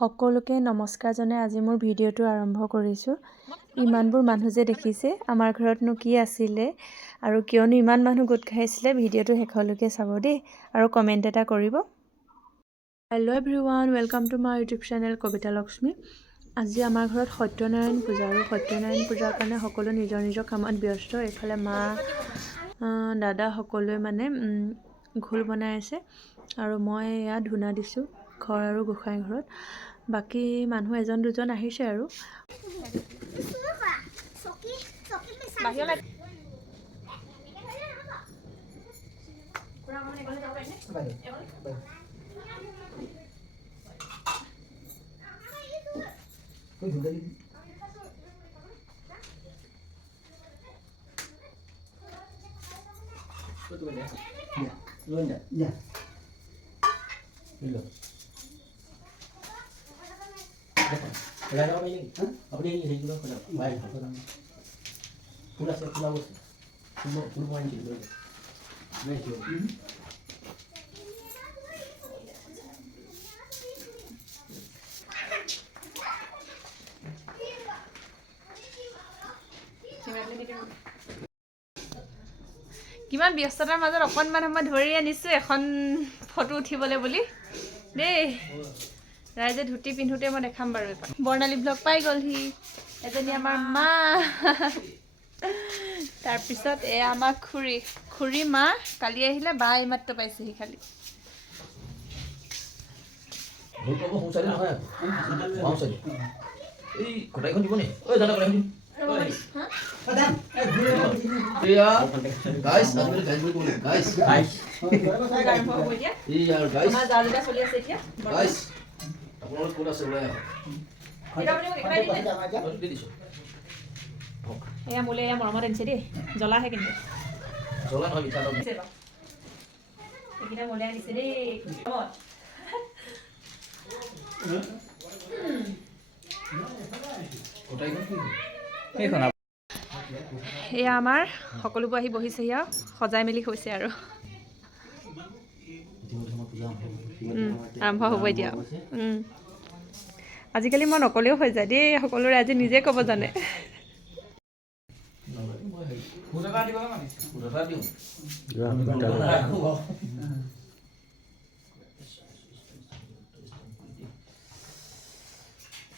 সকলোকে নমস্কাৰ জনাই আজি মোৰ ভিডিঅ'টো আৰম্ভ কৰিছোঁ। ইমানবোৰ মানুহ যে দেখিছে, আমাৰ ঘৰতনো কি আছিলে আৰু কিয়নো ইমান মানুহ গোট খাইছিলে, ভিডিঅ'টো শেষলৈকে চাব দেই আৰু কমেণ্ট এটা কৰিব। Hello' everyone, welcome to my YouTube channel Kavita Lakshmi. আজি আমাৰ ঘৰত সত্যনাৰায়ণ পূজা আৰু সত্যনাৰায়ণ পূজাৰ কাৰণে সকলো নিজৰ নিজৰ কামত ব্যস্ত। এইফালে মা দাদা সকলোৱে মানে ঘোল বনাই আছে আৰু মই এয়া ধূনা দিছোঁ ঘৰ আৰু গোসাঁই ঘৰত। বাকী মানুহ এজন দুজন আহিছে আৰু কিমান ব্যস্ততাৰ মাজত অকণমান সময় ধৰি আনিছোঁ এখন ফটো উঠিবলৈ বুলি দেই। ৰাইজে ধুতি পিন্ধোতে মই দেখাম বাৰু। এবাৰ বৰ্ণালী ব্লগ পাই গ'লহি। এজনী আমাৰ মা, তাৰপিছত এয়া আমাৰ খুৰী মা কালি আহিলে, বা এইমাত্ৰ পাইছেহি খালি। এয়া মোলে এয়া মৰমত আনিছে দেই, জ্বলাহে কিন্তু এইকেইটা মোলে আনিছে দেই। এয়া আমাৰ সকলোবোৰ আহি বহিছেহি আৰু সজাই মেলি হৈছে আৰু আৰম্ভ হ'ব এতিয়া। আজিকালি মই নকলেও হৈ যায় দেই, সকলোৰে আজি নিজে ক'ব জানে।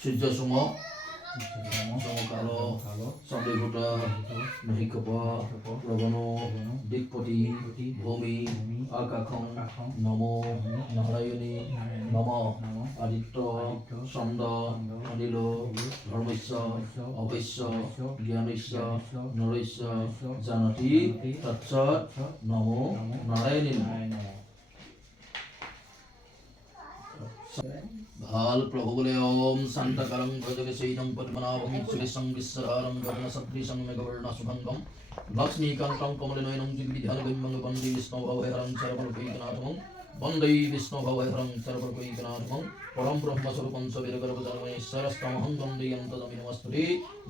সূর্য সম সমকাল চন্দ্রভূত মহিক্ষপ লবণ দিকপতি ভূমি আকাশং নমো নারায়ণী নম আদিত্য চন্দ অনিল ধর্মস্য অবৈশ্য জ্ঞানস্য নরস্য জানতি তৎসৎ নমো নারায়ণী। ভাল প্রভু বলে ওম শান্তকরং ভজকে সেইদং পদ্মনাভং সুরেশং বিশ্বধারং গগন সদৃশং মেঘবর্ণ শুভঙ্গম লক্ষ্মীকান্তং কমলনয়নং দিগ্বিধানগম্যং বন্দে বিষ্ণু ভবহরং সর্বলোকৈকনাথং বন্দে বিষ্ণু ভবহরং সর্বলোকৈকনাথং পরম ব্রহ্মস্বরূপং সবিরগর্ভধর্মেশ্বরস্তমহং বন্দে অন্তদমি নমস্তুতে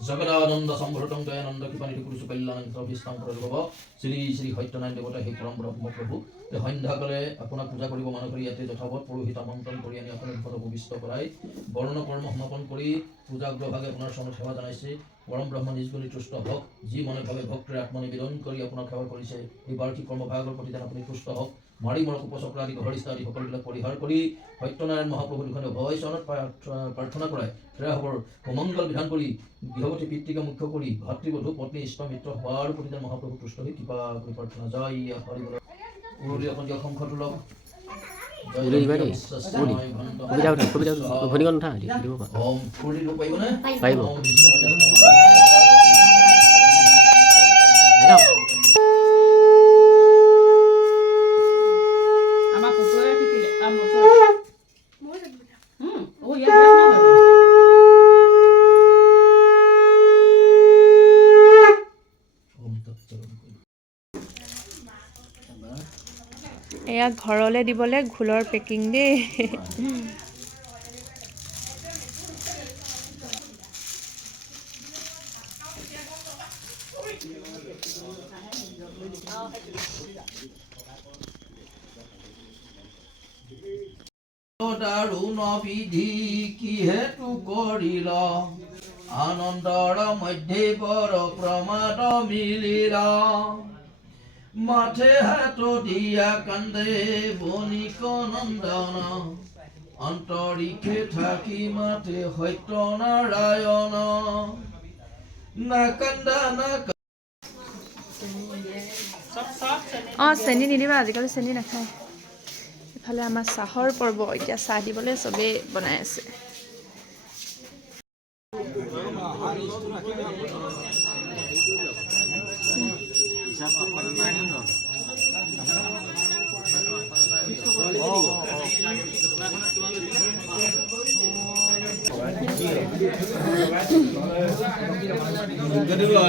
জগদানন্দ সম্ভ্রতং দয়ানন্দ কৃপানিধি পুরুষ কল্যাণং সর্বিষ্টাং প্রভব শ্রী শ্রী সত্যনারায়ণ দেবতা হে পরম ব্রহ্ম প্রভু। সন্ধ্যাকালে আপোনাক পূজা কৰিব মান কৰি ইয়াতে যথাৱত পুৰোহিত আমন্ত্ৰণ কৰি আনি আপোনাৰ বিপদ উপবিষ্ট কৰাই বৰ্ণ কৰ্ম সমাপন কৰি পূজাগ্ৰভাগে আপোনাৰ চৰণত সেৱা জনাইছে। পৰম ব্ৰহ্ম নিজগুণী তুষ্ট হওক, যি মনে ভাৱে ভক্তিৰে আত্মনিবেদন কৰি আপোনাক সেৱা কৰিছে। এই বাৰ্ষিক কৰ্মভাগৰ প্ৰতিদান আপুনি তুষ্ট হওক। মাৰি মৰক উপচক্ৰ আদি গহৰিষ্ঠ আদি সকলোবিলাক পৰিহাৰ কৰি সত্যনাৰায়ণ মহাপ্ৰভু দুখনে অভয় চৰণত প্ৰাৰ্থনা কৰাই ত্ৰয়হবৰ সুমংগল বিধান কৰি গৃহৱতী পিতৃকে মুখ্য কৰি ভাতৃবধূ পত্নী ইষ্ট মিত্ৰ হোৱাৰ প্ৰতিদান মহাপ্ৰভু তুষ্ট হৈ কৃপা কৰি প্ৰাৰ্থনা যায় হৰিবল। উৰুলি অকণ দিয়ক শংখটো লওক। এয়া ঘৰলৈ দিবলৈ ঘোলৰ পেকিং দেই। বিধি কি হেতু কৰিলা আনন্দৰ মধ্যে পৰ প্ৰমাদ মিলিলা মাথে হাত দিয়া কান্দে বণিক নন্দন অন্তৰিক্ষে থাকি মাথে সত্য নাৰায়ণ নাকান্দা অঁ চেনি নিদিবা আজিকালি চেনি নাখায় ইফালে আমাৰ চাহৰ পৰ্ব এতিয়া চাহ দিবলৈ চবেই বনাই আছে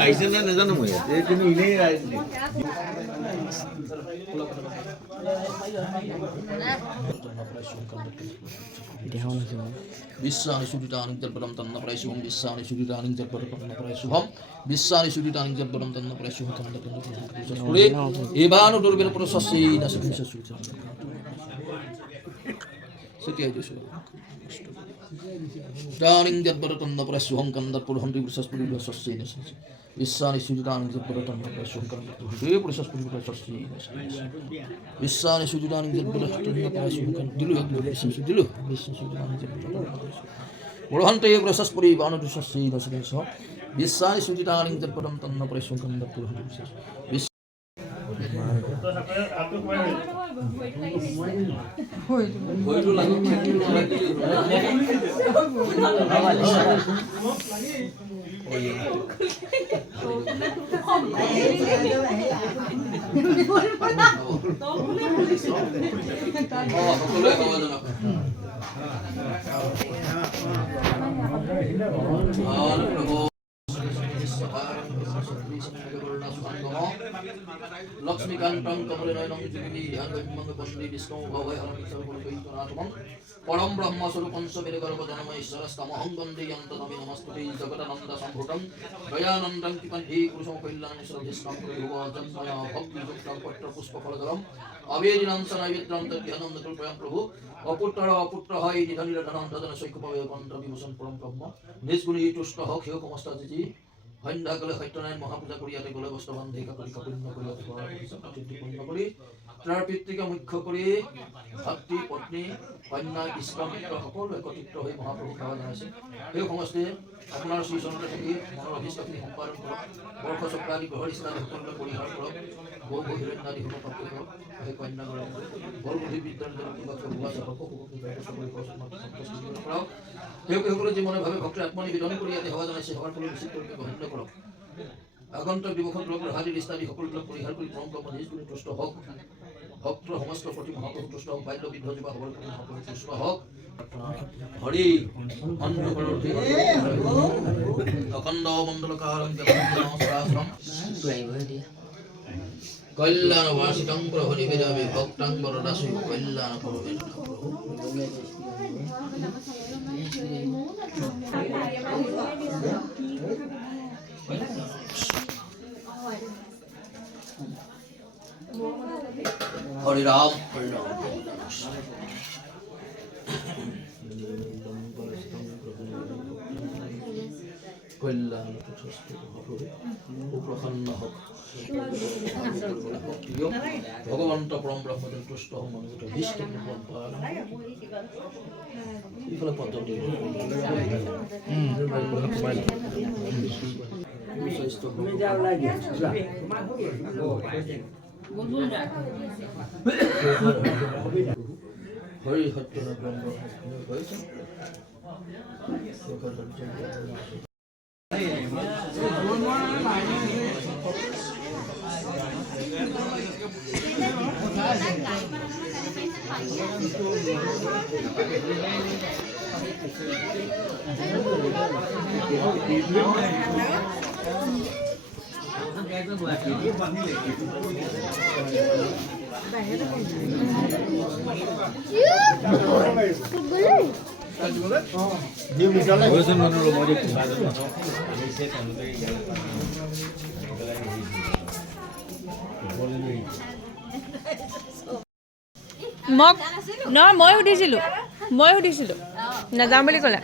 আহিছে নে নাজানো মই কিন্তু এনেই Bisani suditaning jalpadam tanna praisubham bisani suditaning jalpadam tanna praisubham bisani suditaning jalpadam tanna praisubham tanna praisubham kule ebanu durbir prosasi nasibisa sudita setia jesu daning jalpadam tanna praisubham kandar purhanti prosasi prosasi nasibisa bisani suditaning jalpadam tanna praisubham kandar purhanti prosasi prosasi nasibisa bisani suditaning jalpadam tanna praisubham kandar dilu ya dilu bisani suditaning jalpadam Purhante prasaspuri banu dusasi nasibisa bisani suditaning jalpadam tanna praisubham kandar purhanti prosasi Lakshmikantang kamulinainam jivini dhyanvimanga pandi vishnu bhavai haramiksarukulukaitanatmam Param brahma surupam samirgarva janama isarastamaham bandi yantanami namastuti jagatananda sambhutam Dayanandam kipandhi kurusam kaillan isradhisnam kurihuva janmaya bhakti yuktam patra pushpa phalagaram Avedinam sanayvidram tadhyanam natrupayam prabhu Aputra hai nidhanira dhanam dadana saikupavaya pantra vibhusan param brahma Nisguni tushta hok hiyo kamastadiji Handa kale Haitanayan Mahapuja Kuriate Gole Bastavandhika Kali Kapurna Kuriate Chitti Punna Kuri Trapitrika Mukha Kuri Bhakti Patni Handa Iska Mitra Hakol Ekotitra Hoi Mahaprabhu Khawa Janase Hei Khamaste Apnar Sri Sonata Theki Manar Abhishtakni Homparan Koro Borkha Sokrani Gohar Isnani Hokorla Porihar Koro Go Hiranari Hona Prapti Koro Hei Kainna Koro Bor Budhi Vidyan Dharma Bhakti Bhuvasa Bhakti Bhakti Bhakti Bhakti Bhakti Bhakti Hei Hei যে মনে ভাবে ভক্ত আত্মনি বিধান করিয়াতে হওয়া জানাইছে হওয়ার ফলে নিশ্চিত করে গ্রহণ করো আগন্তক দিবসত লোকৰ হাজিৰ ইস্তাদি সকলোবিলাক পৰিহাৰ কৰি পৰম ব্ৰহ্ম নিজ গুণে তুষ্ট হওক ভক্ত সমস্ত প্ৰতি মহাপ্ৰভু তুষ্ট হওক বাল্য বৃদ্ধ যুৱা সকলো প্ৰতি মহাপ্ৰভু তুষ্ট হওক হৰি অন্তঃকৰণে অখণ্ড মণ্ডলকাৰং সহস্ৰাশ্ৰম কল্যাণ বাসিতং প্রভু নিবেদামি ভক্তং বরদাসু কল্যাণ প্রভু Hare Ram, Hare Ram. Kailan প্রসন্ন হোক ভগবন্ত পরম ব্রহ্মদেব তুষ্ট হোক মনোগত ভীষ্ট ইফালে পদ্ধতি হরি সত্য ব্রহ্ম মোক নহয় মই সুধিছিলোঁ মই সুধিছিলোঁ নাযাওঁ বুলি ক'লে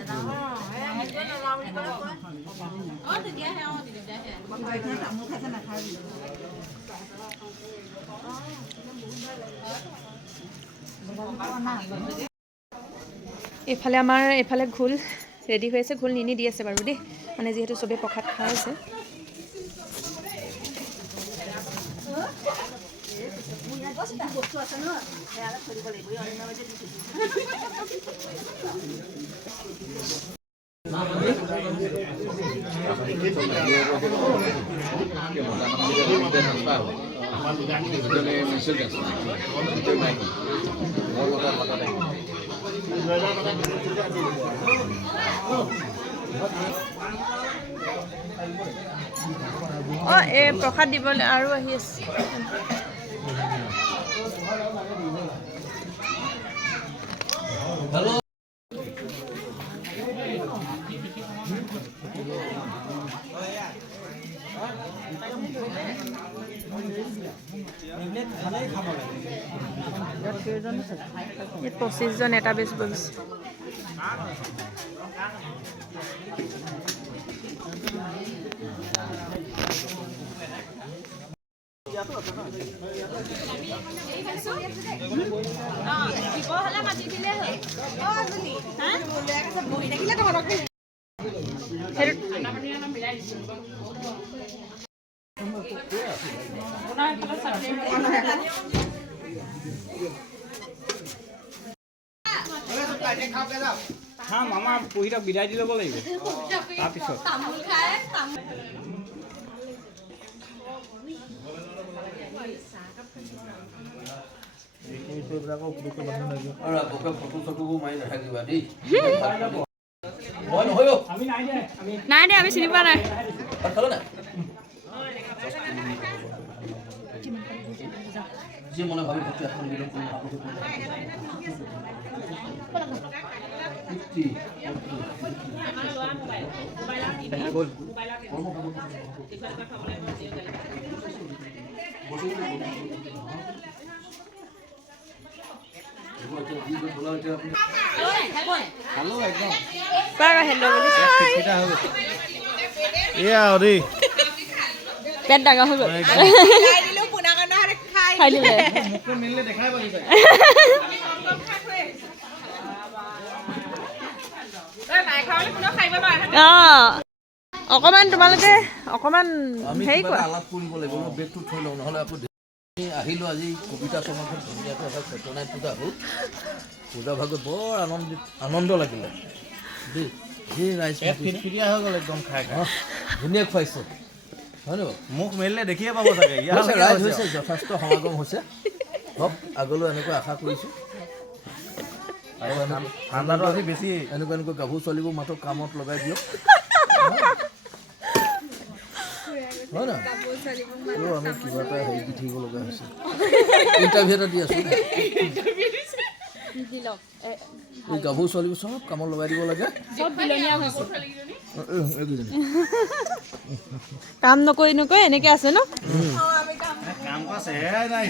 এইফালে ঘোল ৰেডি হৈ আছে ঘোল নিনি দি আছে বাৰু দেই মানে যিহেতু চবেই প্ৰসাদ খাই আছে এই প্ৰসাদ দিবলৈ আৰু আহি আছে हेलो এই 25 জন এটা বেচ বহিছে হা মামা পঢ়িটা বিদায় দি ল'ব লাগিব তাৰপিছত अरे बोके फोटो फोटो को माई रहा की बादी मोन होयो আমি নাই দে আমি চিনি পোৱা নাই और चलो ना जी मने भाभी भक्ति अपन बिलो को आपको बोल পাৰা হেল্ল বুলি এয়া দেই পেট ডাঙৰ হৈ গ'ল খাই দিলে মুখটো মিলিলে দেখাই পাবি অকমান তোমালোকে অকমান আমি হেৰি কিবা কোৱা আলাপ কৰিব লাগিব ন বেগটো থৈ লওঁ নহ'লে আকৌ আহিলোঁ আজি কবিতা সমাজত ধুনীয়াকৈ এটা চেতনাই পূজা হ'ল পূজা ভাগত বৰ আনন্দ লাগিলে দেই সেই ৰাইজ ফিটফিটিয়া হৈ গ'ল একদম খাই খাই ধুনীয়া খুৱাইছে হয় নে মুখ মেলিলে দেখিয়ে পাব চাগে হৈছে ৰাইজ হৈছে যথেষ্ট সমাগম হৈছে হওক আগলৈ এনেকৈ আশা কৰিছোঁ আৰু ঠাণ্ডাটো আজি বেছি এনেকুৱা গাভৰু ছোৱালীবোৰ মাত্ৰ কামত লগাই দিয়ক হয় না আমি কিবা এটা হেৰি দি থাকিব লগা হৈছে ইণ্টাৰভিউ এটা দি আছোঁ এই গাভৰু ছোৱালীবোৰ চব কামত লগাই দিব লাগে কাম নকৰি এনেকে আছে ন কাম কৰা চেহেৰাই নাই